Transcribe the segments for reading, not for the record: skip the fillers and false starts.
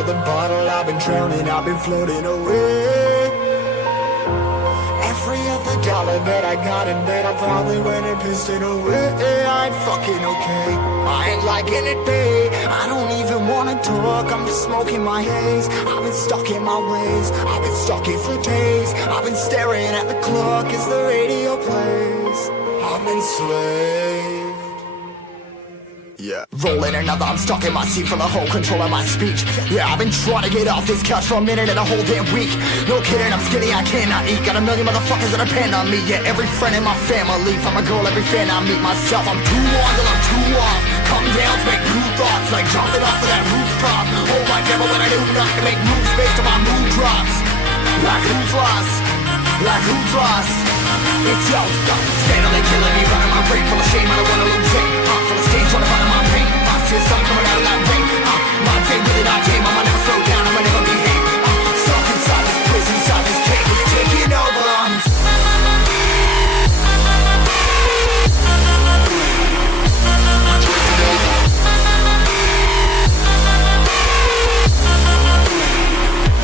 of the bottle. I've been drowning, I've been floating away. Every other dollar that I got in bed, I probably went and pissed it away. I ain't fucking okay, I ain't liking it, babe. I don't even wanna talk, I'm just smoking my haze. I've been stuck in my ways, I've been stuck here for days. I've been staring at the clock as the radio plays. I'm enslaved. Yeah. Rolling another, I'm stuck in my seat for the whole control of my speech. Yeah, I've been trying to get off this couch for a minute and a whole damn week. No kidding, I'm skinny, I cannot eat. Got a million motherfuckers that depend on me. Yeah, every friend in my family, from a girl, every fan I meet myself. I'm too on till I'm too off. Come down to make new thoughts, like jumping off of that rooftop. Oh my devil, when I do nothing to make moves based on my mood drops. Like who's lost? Like who's lost? It's yo, steadily killing me, running my brain full of shame. I don't wanna lose it. Full of stage, trying to find my pain. I see the sun coming out of that rain. Mind saying really not tame. I'ma never slow down, I'ma never behave. Stuck inside this prison, inside this cage. It's taking over.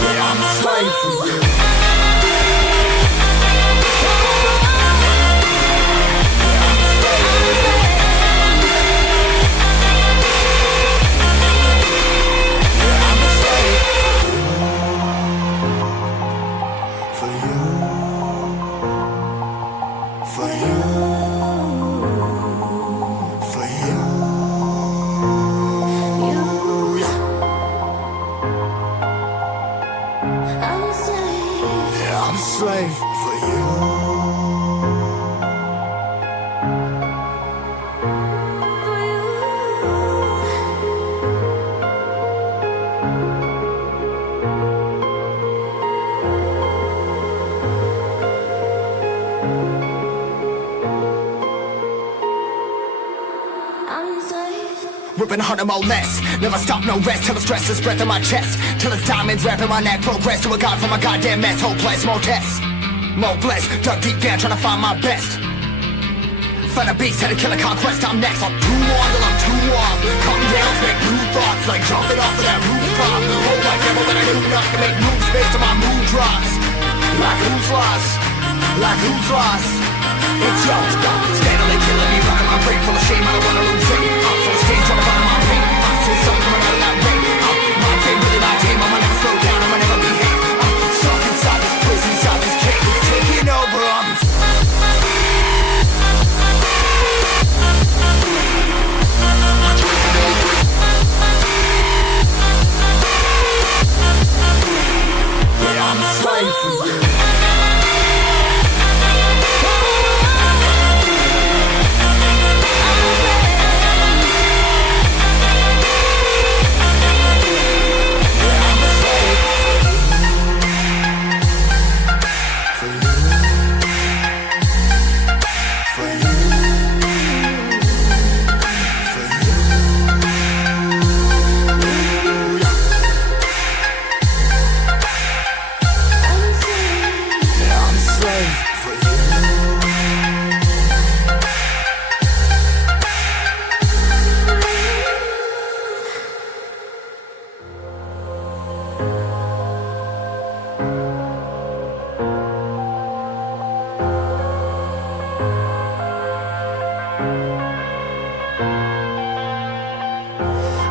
Yeah, I'm a slave for you. Slave for you. Ripping harder, more less. Never stop, no rest. Till the stress is breath in my chest. Till it's diamonds wrapping my neck. Progress to a god from a goddamn mess. Hopeless, more tests. More blessed. Dug deep down trying to find my best. Find a beast, had to kill a conquest. I'm next. I'm too on till I'm too off. Come down, make new thoughts. Like jumping off of that rooftop. Oh my devil, when I do nothing to make moves based on my mood drops. Like who's lost? Like who's lost? It's yo, steadily killing me, running my brain full of shame. I don't wanna lose it. I'm full of stage, trying to find my pain. I see the sun coming out of that rain. Mind saying really not tame. I'ma never slow down, I'ma never behave. Stuck inside this prison, inside this cage. It's taking over. Yeah, I'm a slave for you.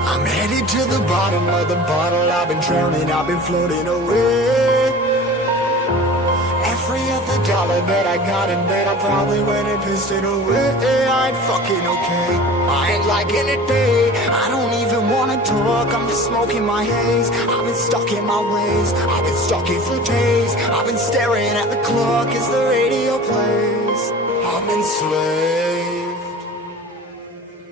I'm headed to the bottom of the bottle. I've been drowning, I've been floating away. Every other dollar that I got in bed, I probably went and pissed it away. I ain't fucking okay, I ain't liking it, babe. I don't even wanna talk, I'm just smoking my haze. I've been stuck in my ways, I've been stuck here for days. I've been staring at the clock as the radio plays. I'm enslaved.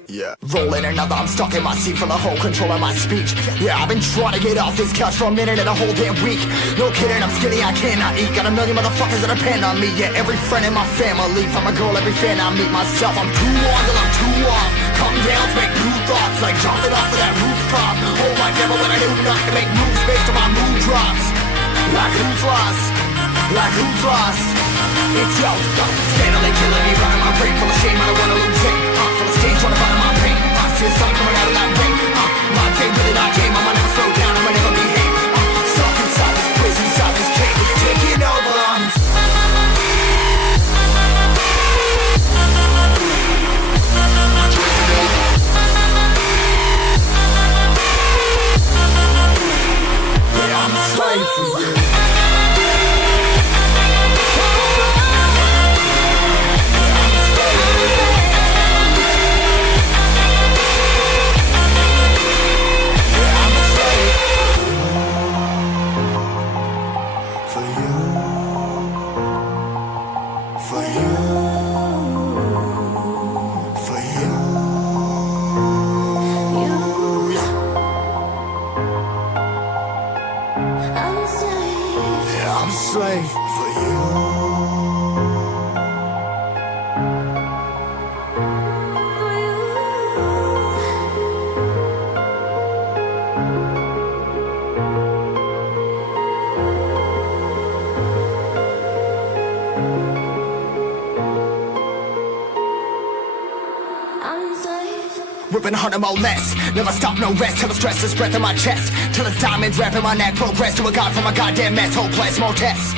Yeah. Rolling another, I'm stuck in my seat for the whole control of my speech. Yeah, I've been trying to get off this couch for a minute and a whole damn week. No kidding, I'm skinny, I cannot eat. Got a million motherfuckers that depend on me. Yeah, every friend in my family, from a girl, every fan I meet myself. I'm too on till I'm too off. Come down to make new thoughts, like jumping off of that rooftop. Oh my devil, when I do nothing to make moves based on my mood drops. Like who's lost? Like who's lost? It's yo, steadily killing me, running my brain full of shame. I don't wanna lose it. Full of stage, trying to find my pain. I see the sun coming out of that rain. Mind saying really not tame. I'ma never slow down, I'ma never be I'm a slave for you. Ripping harder, more less. Never stop, no rest. Till the stress is breath in my chest. Till it's diamonds wrapping my neck. Progress to a god from a goddamn mess. Hopeless, more tests,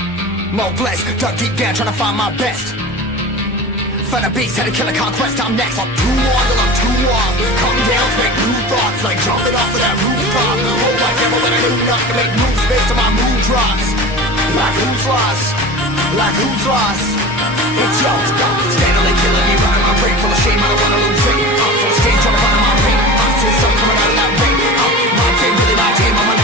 more blessed. Dug deep down trying to find my best. Find a beast, had to kill a conquest. I'm next. I'm too on till I'm too off. Come down, make new thoughts. Like jumping off of that rooftop. Hold my devil when I do not to make moves based on my mood drops. Like who's lost? Like who's lost? It's yours. Steadily killing me, running my brain full of shame. I don't wanna lose it. I'm full of stage trying to run my pain. I'm still something coming out of that rain. My team, really my team. I'm